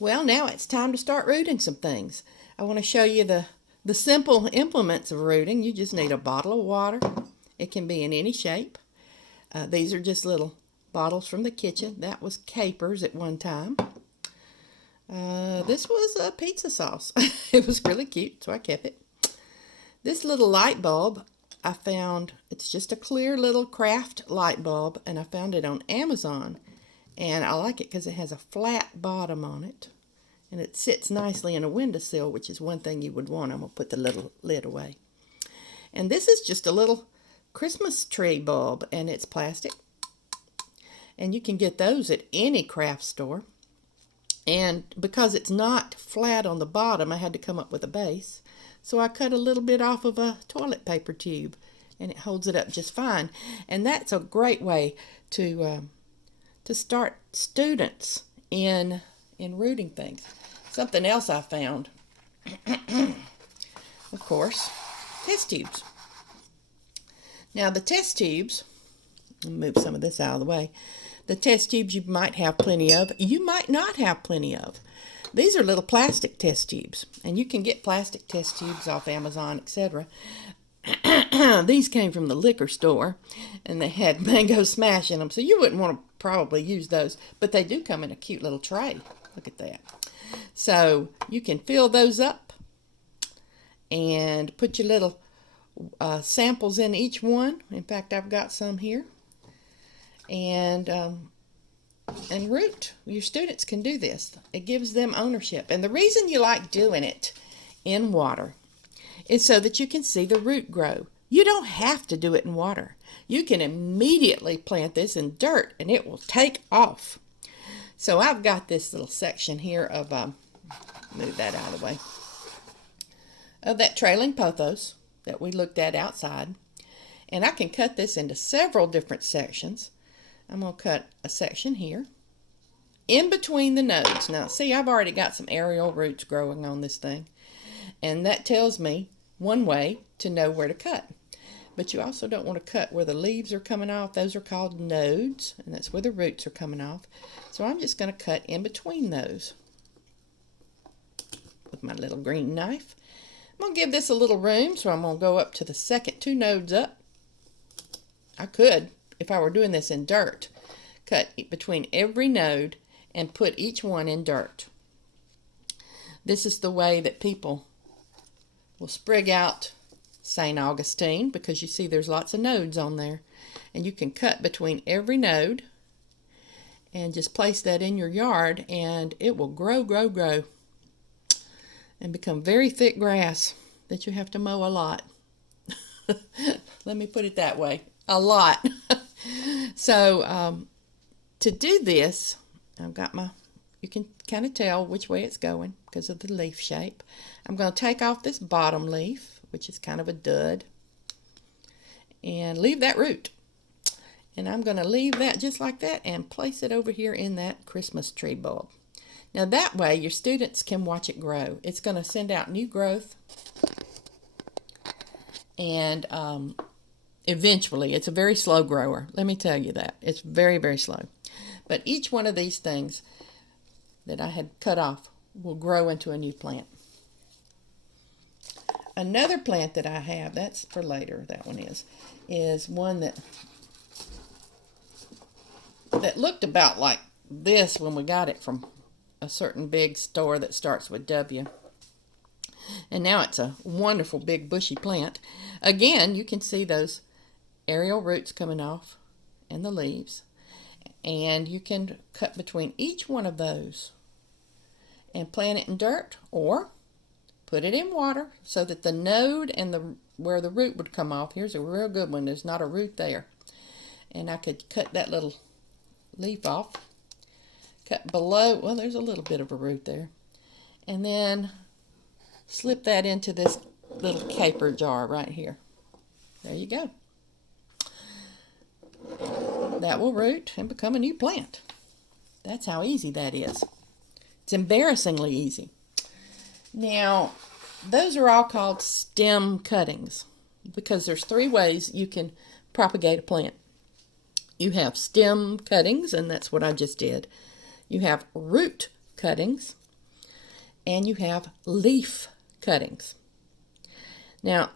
Well, now it's time to start rooting some things. I want to show you the simple implements of rooting. You just need a bottle of water. It can be in any shape. These are just little bottles from the kitchen. That was capers at one time. This was pizza sauce. It was really cute, so I kept it. This little light bulb I found, it's just a clear little craft light bulb, and I found it on Amazon. And I like it because it has a flat bottom on it. And it sits nicely in a windowsill, which is one thing you would want. I'm going to put the little lid away. And this is just a little Christmas tree bulb, and it's plastic. And you can get those at any craft store. And because it's not flat on the bottom, I had to come up with a base. So I cut a little bit off of a toilet paper tube, and it holds it up just fine. And that's a great way to start students in rooting things. Something else I found, of course, test tubes. Now the test tubes, I'll move some of this out of the way. The test tubes you might have plenty of, you might not have plenty of. These are little plastic test tubes, and you can get plastic test tubes off Amazon, etc. These came from the liquor store, and they had mango smash in them, so you wouldn't want to probably use those, but they do come in a cute little tray. Look at that. So you can fill those up and put your little samples in each one. In fact, I've got some here. And root. Your students can do this. It gives them ownership. And the reason you like doing it in water is so that you can see the root grow. You don't have to do it in water. You can immediately plant this in dirt and it will take off. So I've got this little section here of, move that out of the way, of that trailing pothos that we looked at outside. And I can cut this into several different sections. I'm going to cut a section here in between the nodes. Now, see, I've already got some aerial roots growing on this thing. And that tells me one way to know where to cut. But you also don't want to cut where the leaves are coming off. Those are called nodes, and that's where the roots are coming off. So I'm just going to cut in between those with my little green knife. I'm going to give this a little room, so I'm going to go up to the second two nodes up. I could, if I were doing this in dirt, cut between every node and put each one in dirt. This is the way that people will sprig out St. Augustine, because you see there's lots of nodes on there. And you can cut between every node and just place that in your yard, and it will grow and become very thick grass that you have to mow a lot. Let me put it that way. A lot. So to do this, I've got you can kind of tell which way it's going because of the leaf shape. I'm going to take off this bottom leaf, which is kind of a dud, and leave that root. And I'm going to leave that just like that and place it over here in that Christmas tree bulb. Now that way your students can watch it grow. It's going to send out new growth, and eventually, it's a very slow grower. Let me tell you that. It's very, very slow. But each one of these things that I had cut off will grow into a new plant. Another plant that I have, that's for later, that one is one that looked about like this when we got it from a certain big store that starts with W. And now it's a wonderful big bushy plant. Again, you can see those aerial roots coming off and the leaves. And you can cut between each one of those and plant it in dirt, or put it in water so that the node and where the root would come off. Here's a real good one. There's not a root there. And I could cut that little leaf off. Cut below. Well, there's a little bit of a root there. And then slip that into this little caper jar right here. There you go. That will root and become a new plant. That's how easy that is. It's embarrassingly easy. Now, those are all called stem cuttings because there's three ways you can propagate a plant. You have stem cuttings, and that's what I just did. You have root cuttings, and you have leaf cuttings. Now,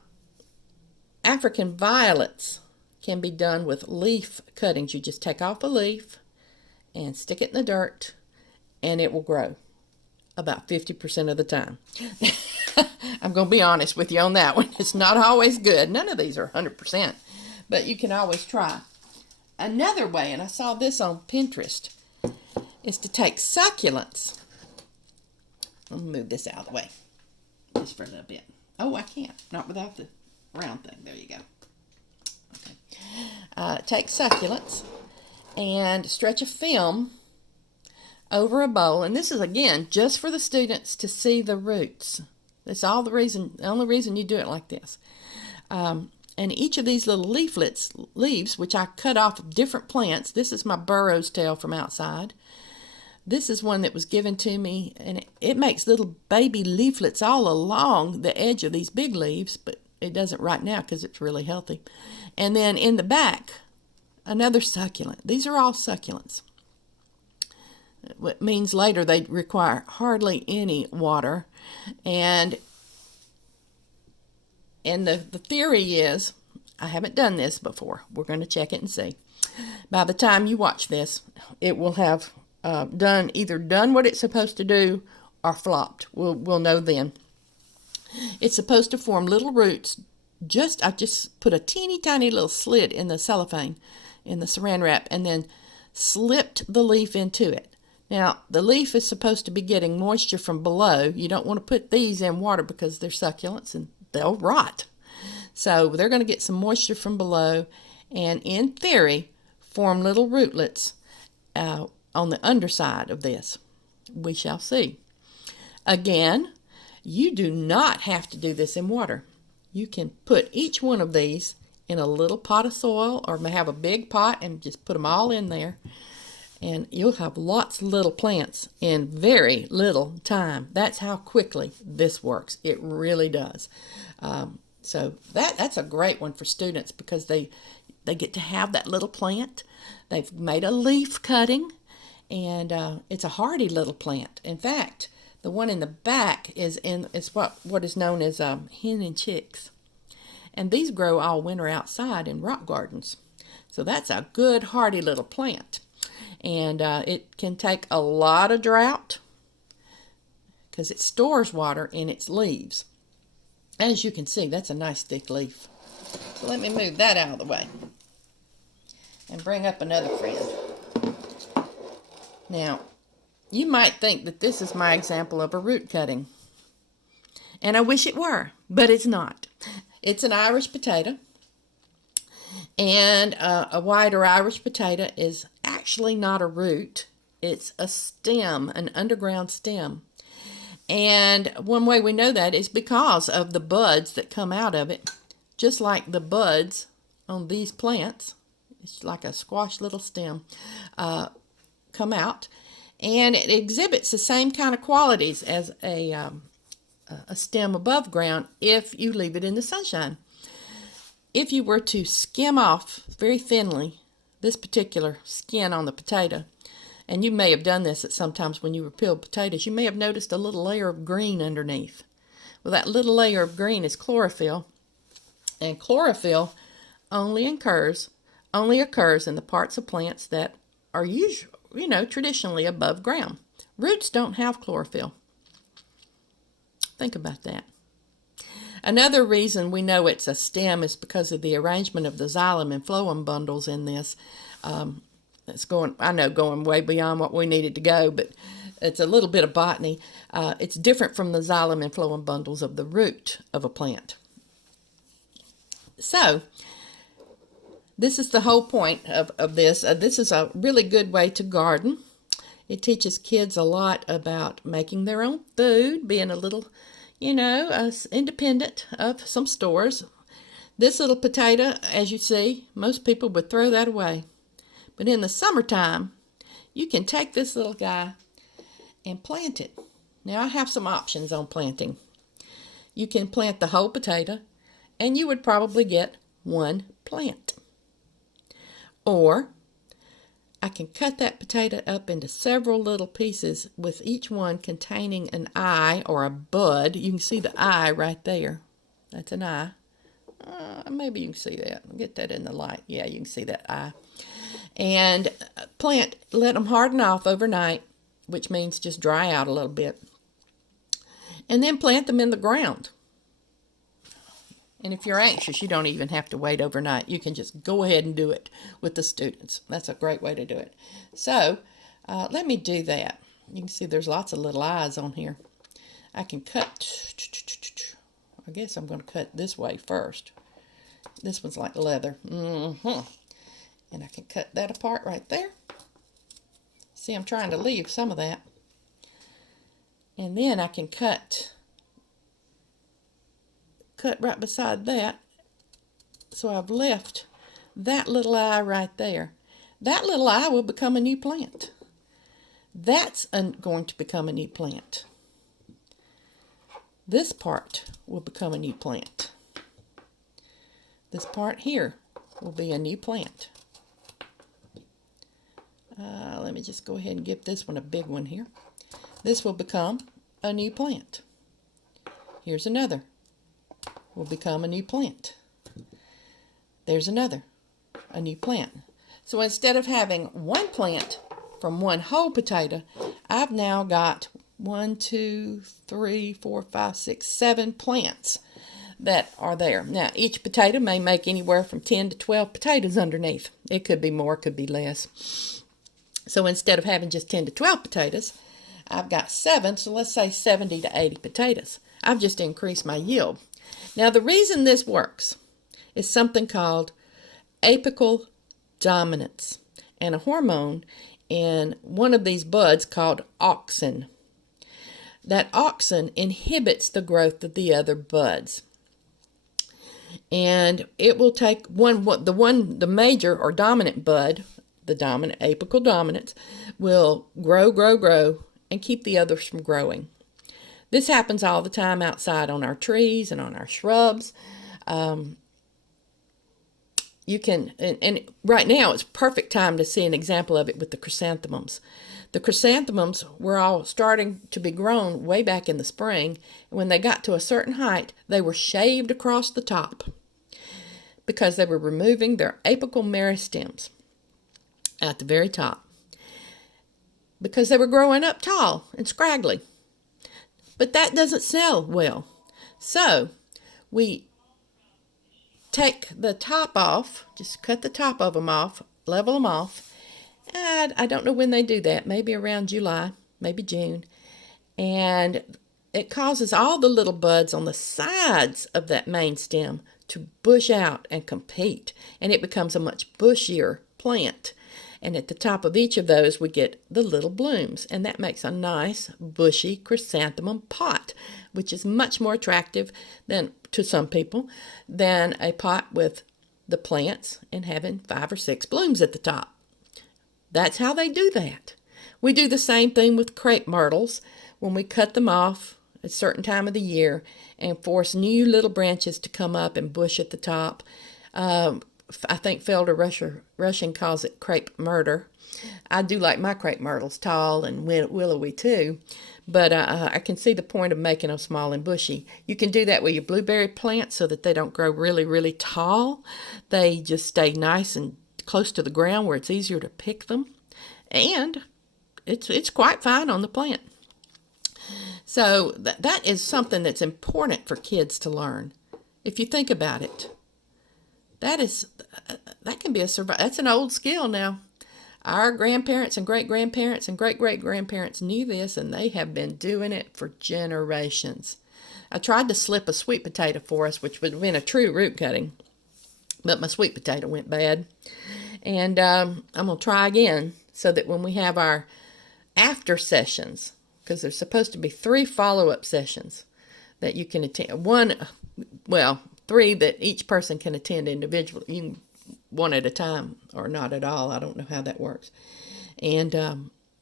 African violets can be done with leaf cuttings. You just take off a leaf and stick it in the dirt, and it will grow about 50% of the time. I'm going to be honest with you on that one. It's not always good. None of these are 100%, but you can always try. Another way, and I saw this on Pinterest, is to take succulents. Let me move this out of the way just for a little bit. Oh, I can't. Not without the round thing. There you go. Okay. Take succulents and stretch a film over a bowl. And this is, again, just for the students to see the roots. That's all the only reason you do it like this. And each of these little leaves, which I cut off of different plants. This is my burro's tail from outside. This is one that was given to me, and it makes little baby leaflets all along the edge of these big leaves, but it doesn't right now because it's really healthy. And then in the back, another succulent. These are all succulents. It means later they require hardly any water. And the theory is, I haven't done this before. We're going to check it and see. By the time you watch this, it will have either done what it's supposed to do or flopped. We'll know then. It's supposed to form little roots. I just put a teeny tiny little slit in the cellophane, in the saran wrap, and then slipped the leaf into it. Now, the leaf is supposed to be getting moisture from below. You don't want to put these in water because they're succulents and they'll rot. So they're going to get some moisture from below and, in theory, form little rootlets on the underside of this. We shall see. Again, you do not have to do this in water. You can put each one of these in a little pot of soil or have a big pot and just put them all in there. And you'll have lots of little plants in very little time. That's how quickly this works. It really does. So that's a great one for students because they get to have that little plant. They've made a leaf cutting, and it's a hardy little plant. In fact, the one in the back is what is known as hen and chicks. And these grow all winter outside in rock gardens. So that's a good hardy little plant. And it can take a lot of drought because it stores water in its leaves. As you can see, that's a nice thick leaf. So let me move that out of the way and bring up another friend. Now, you might think that this is my example of a root cutting. And I wish it were, but it's not. It's an Irish potato. And a white or Irish potato is actually not a root. It's a stem, an underground stem. And one way we know that is because of the buds that come out of it. Just like the buds on these plants, it's like a squash little stem, come out. And it exhibits the same kind of qualities as a stem above ground if you leave it in the sunshine. If you were to skim off very thinly this particular skin on the potato, and you may have done this at sometimes when you were peeled potatoes, you may have noticed a little layer of green underneath. Well, that little layer of green is chlorophyll, and chlorophyll only occurs in the parts of plants that are traditionally above ground. Roots don't have chlorophyll. Think about that. Another reason we know it's a stem is because of the arrangement of the xylem and phloem bundles in this. It's going way beyond what we needed to go, but it's a little bit of botany. It's different from the xylem and phloem bundles of the root of a plant. So, this is the whole point of this. This is a really good way to garden. It teaches kids a lot about making their own food, being a little independent of some stores. This little potato, as you see, most people would throw that away. But in the summertime, you can take this little guy and plant it. Now, I have some options on planting. You can plant the whole potato, and you would probably get one plant. Or I can cut that potato up into several little pieces with each one containing an eye or a bud. You can see the eye right there. That's an eye. Maybe you can see that. I'll get that in the light. Yeah, you can see that eye. And let them harden off overnight, which means just dry out a little bit. And then plant them in the ground. And if you're anxious, you don't even have to wait overnight. You can just go ahead and do it with the students. That's a great way to do it. So let me do that. You can see there's lots of little eyes on here. I can cut. I guess I'm going to cut this way first. This one's like leather. And I can cut that apart right there. See, I'm trying to leave some of that. And then I can cut right beside that. So I've left that little eye right there. That little eye will become a new plant. That's going to become a new plant. This part will become a new plant. This part here will be a new plant. Let me just go ahead and give this one a big one here. This will become a new plant. Here's another. Will become a new plant. There's another, a new plant. So instead of having one plant from one whole potato, I've now got 1, 2, 3, 4, 5, 6, 7 plants that are there. Now, each potato may make anywhere from 10 to 12 potatoes underneath. It could be more, could be less. So instead of having just 10 to 12 potatoes, I've got 7, so let's say 70 to 80 potatoes. I've just increased my yield. Now, the reason this works is something called apical dominance and a hormone in one of these buds called auxin. That auxin inhibits the growth of the other buds. And it will take the major or dominant bud, the dominant apical dominance, will grow, and keep the others from growing. This happens all the time outside on our trees and on our shrubs. You can, and right now it's perfect time to see an example of it with the chrysanthemums. The chrysanthemums were all starting to be grown way back in the spring. And when they got to a certain height, they were shaved across the top because they were removing their apical meristems at the very top because they were growing up tall and scraggly. But that doesn't sell well. So we take the top off, just cut the top of them off, level them off. And I don't know when they do that, maybe around July, maybe June. And it causes all the little buds on the sides of that main stem to bush out and compete. And it becomes a much bushier plant. And at the top of each of those, we get the little blooms. And that makes a nice, bushy chrysanthemum pot, which is much more attractive to some people than a pot with the plants and having 5 or 6 blooms at the top. That's how they do that. We do the same thing with crepe myrtles when we cut them off at a certain time of the year and force new little branches to come up and bush at the top. I think Felder Rushing calls it crepe murder. I do like my crepe myrtles tall and willowy too, but I can see the point of making them small and bushy. You can do that with your blueberry plants so that they don't grow really, really tall. They just stay nice and close to the ground where it's easier to pick them, and it's quite fine on the plant. So that is something that's important for kids to learn. If you think about it, that can be that's an old skill now. Our grandparents and great-grandparents and great-great-grandparents knew this, and they have been doing it for generations. I tried to slip a sweet potato for us, which would have been a true root cutting, but my sweet potato went bad. And I'm going to try again so that when we have our after sessions, because there's supposed to be 3 follow-up sessions that you can attend. 3 that each person can attend individually. You can one at a time or not at all. I don't know how that works. And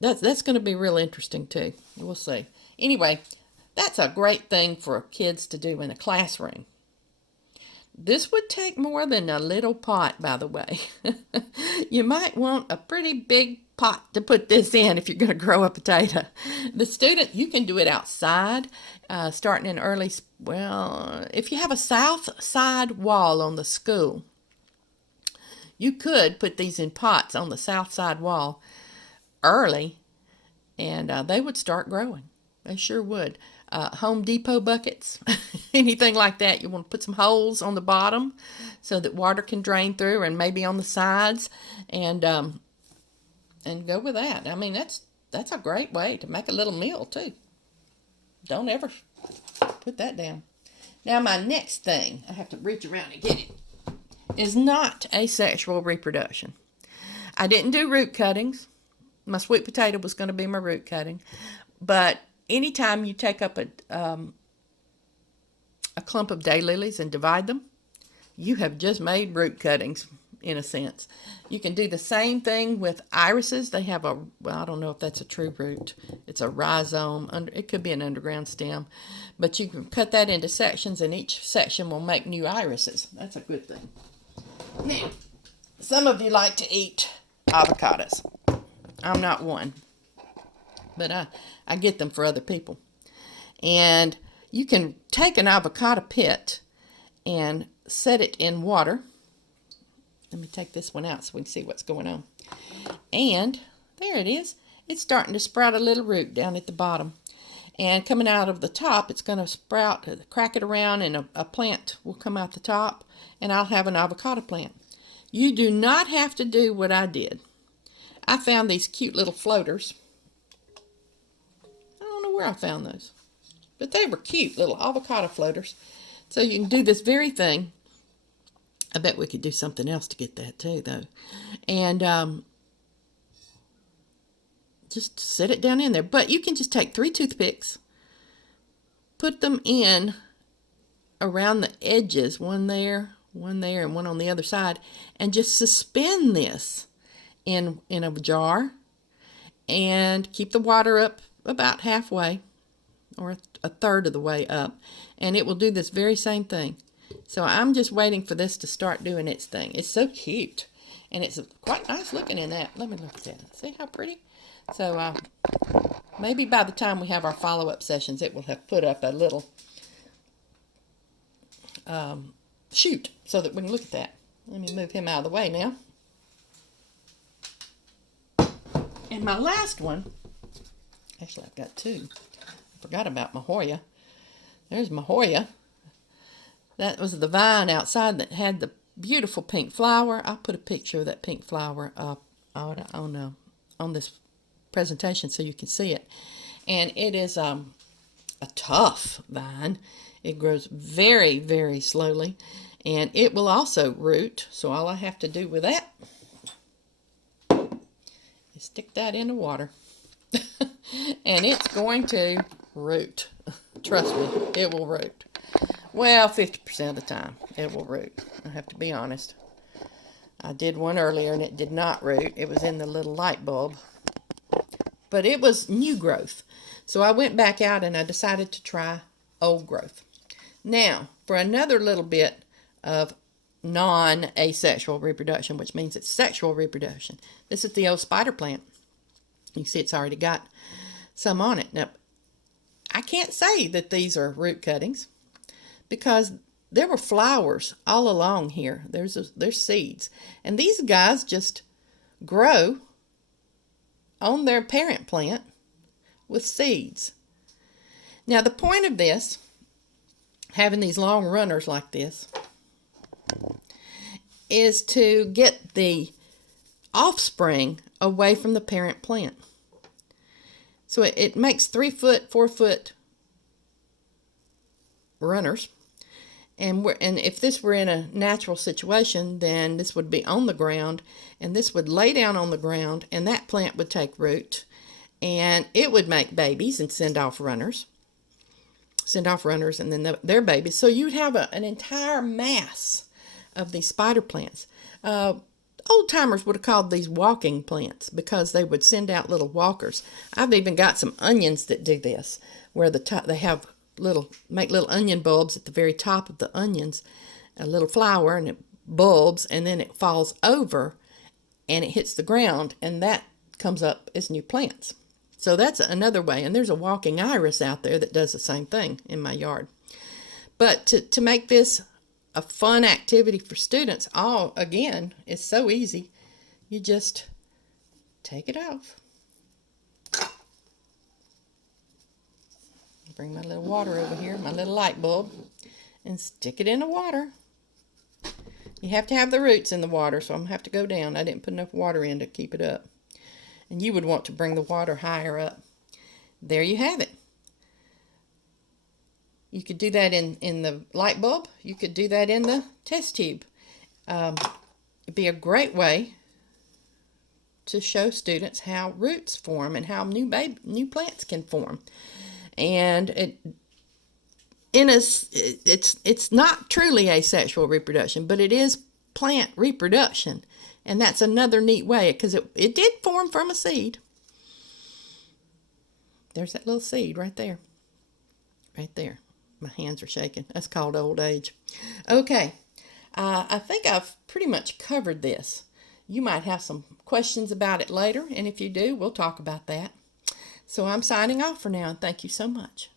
that's going to be real interesting too. We'll see. Anyway, that's a great thing for kids to do in a classroom. This would take more than a little pot, by the way. You might want a pretty big pot to put this in if you're going to grow a potato. The student, you can do it outside, starting in early, well, if you have a south side wall on the school, you could put these in pots on the south side wall early, and they would start growing. They sure would. Home Depot buckets, anything like that. You want to put some holes on the bottom so that water can drain through, and maybe on the sides, and go with that. I mean, that's a great way to make a little meal too. Don't ever put that down. Now my next thing, I have to reach around and get it, is not asexual reproduction. I didn't do root cuttings. My sweet potato was going to be my root cutting, but anytime you take up a clump of daylilies and divide them, you have just made root cuttings, in a sense. You can do the same thing with irises. They have well, I don't know if that's a true root. It's a rhizome. It could be an underground stem. But you can cut that into sections, and each section will make new irises. That's a good thing. Now, some of you like to eat avocados. I'm not one, but I get them for other people. And you can take an avocado pit and set it in water. Let me take this one out so we can see what's going on. And there it is. It's starting to sprout a little root down at the bottom. And coming out of the top, it's going to sprout, crack it around, and a plant will come out the top, and I'll have an avocado plant. You do not have to do what I did. I found these cute little floaters. I don't know where I found those, but they were cute little avocado floaters. So you can do this very thing. I bet we could do something else to get that too, though. And just set it down in there. But you can just take 3 toothpicks, put them in around the edges, one there, and one on the other side, and just suspend this in a jar, and keep the water up about halfway, or a third of the way up, and it will do this very same thing. So I'm just waiting for this to start doing its thing. It's so cute, and it's quite nice looking in that. Let me look at that. See how pretty? So maybe by the time we have our follow-up sessions, it will have put up a little shoot so that we can look at that. Let me move him out of the way now. And my last one, actually I've got 2. I forgot about Mahoya. There's Mahoya. That was the vine outside that had the beautiful pink flower. I'll put a picture of that pink flower up on this presentation so you can see it. And it is a tough vine. It grows very, very slowly, and it will also root. So all I have to do with that is stick that in the water. And it's going to root. Trust me, it will root. Well, 50% of the time it will root. I have to be honest. I did one earlier and it did not root. It was in the little light bulb. But it was new growth. So I went back out and I decided to try old growth. Now, for another little bit of non-asexual reproduction, which means it's sexual reproduction. This is the old spider plant. You can see it's already got some on it. Now, I can't say that these are root cuttings because there were flowers all along here. There's seeds. And these guys just grow on their parent plant with seeds. Now, the point of this, having these long runners like this, is to get the offspring away from the parent plant. So it makes 3 foot, 4 foot runners. And if this were in a natural situation, then this would be on the ground, and this would lay down on the ground, and that plant would take root, and it would make babies and send off runners, and then their babies. So you'd have an entire mass of these spider plants. Old timers would have called these walking plants because they would send out little walkers. I've even got some onions that do this, where they have make little onion bulbs at the very top of the onions, a little flower, and it bulbs, and then it falls over and it hits the ground, and that comes up as new plants. So that's another way. And there's a walking iris out there that does the same thing in my yard. But to make this a fun activity for students, again, it's so easy. You just take it off. Bring my little water over here, my little light bulb, and stick it in the water. You have to have the roots in the water, so I'm going to have to go down. I didn't put enough water in to keep it up. And you would want to bring the water higher up. There you have it. You could do that in the light bulb. You could do that in the test tube. It'd be a great way to show students how roots form and how new plants can form. And it's not truly asexual reproduction, but it is plant reproduction. And that's another neat way, because it did form from a seed. There's that little seed right there. Right there. My hands are shaking. That's called old age. Okay. I think I've pretty much covered this. You might have some questions about it later, and if you do, we'll talk about that. So I'm signing off for now, and thank you so much.